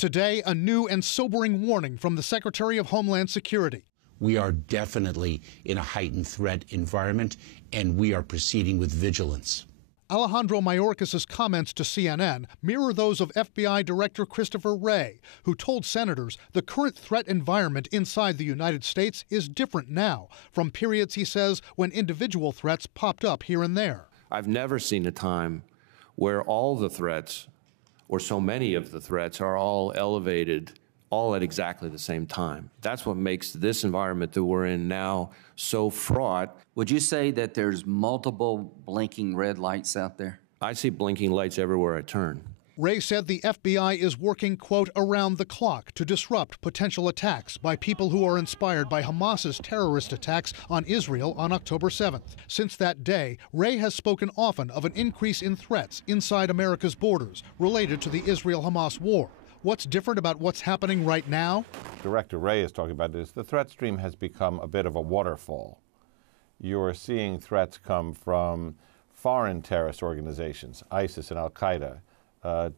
Today, a new and sobering warning from the Secretary of Homeland Security. We are definitely in a heightened threat environment, and we are proceeding with vigilance. Alejandro Mayorkas' comments to CNN mirror those of FBI Director Christopher Wray, who told senators the current threat environment inside the United States is different now from periods, he says, when individual threats popped up here and there. I've never seen a time where all the threats, or so many of the threats, are all elevated all at exactly the same time. That's what makes this environment that we're in now so fraught. Would you say that there's multiple blinking red lights out there? I see blinking lights everywhere I turn. Wray said the FBI is working, quote, around the clock to disrupt potential attacks by people who are inspired by Hamas's terrorist attacks on Israel on October 7th. Since that day, Wray has spoken often of an increase in threats inside America's borders related to the Israel-Hamas war. What's different about what's happening right now? Director Wray is talking about is the threat stream has become a bit of a waterfall. You're seeing threats come from foreign terrorist organizations, ISIS and Al-Qaeda,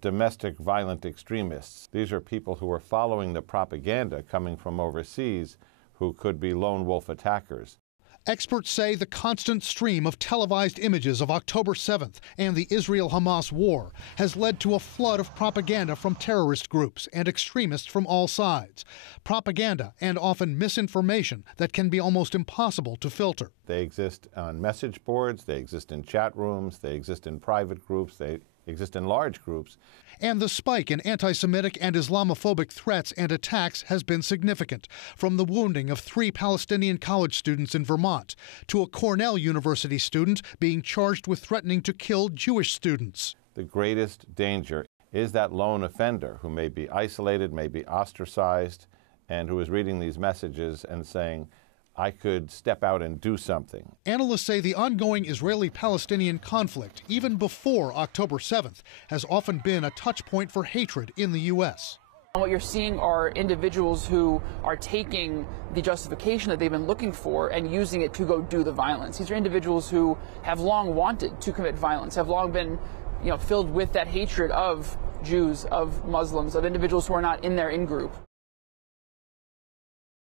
domestic violent extremists. These are people who are following the propaganda coming from overseas who could be lone wolf attackers. Experts say the constant stream of televised images of October 7th and the Israel-Hamas war has led to a flood of propaganda from terrorist groups and extremists from all sides. Propaganda and often misinformation that can be almost impossible to filter. They exist on message boards, they exist in chat rooms, they exist in private groups, they exist in large groups. And the spike in anti-Semitic and Islamophobic threats and attacks has been significant, from the wounding of 3 Palestinian college students in Vermont to a Cornell University student being charged with threatening to kill Jewish students. The greatest danger is that lone offender who may be isolated, may be ostracized, and who is reading these messages and saying, I could step out and do something. Analysts say the ongoing Israeli-Palestinian conflict, even before October 7th, has often been a touch point for hatred in the U.S. What you're seeing are individuals who are taking the justification that they've been looking for and using it to go do the violence. These are individuals who have long wanted to commit violence, have long been, filled with that hatred of Jews, of Muslims, of individuals who are not in their in-group.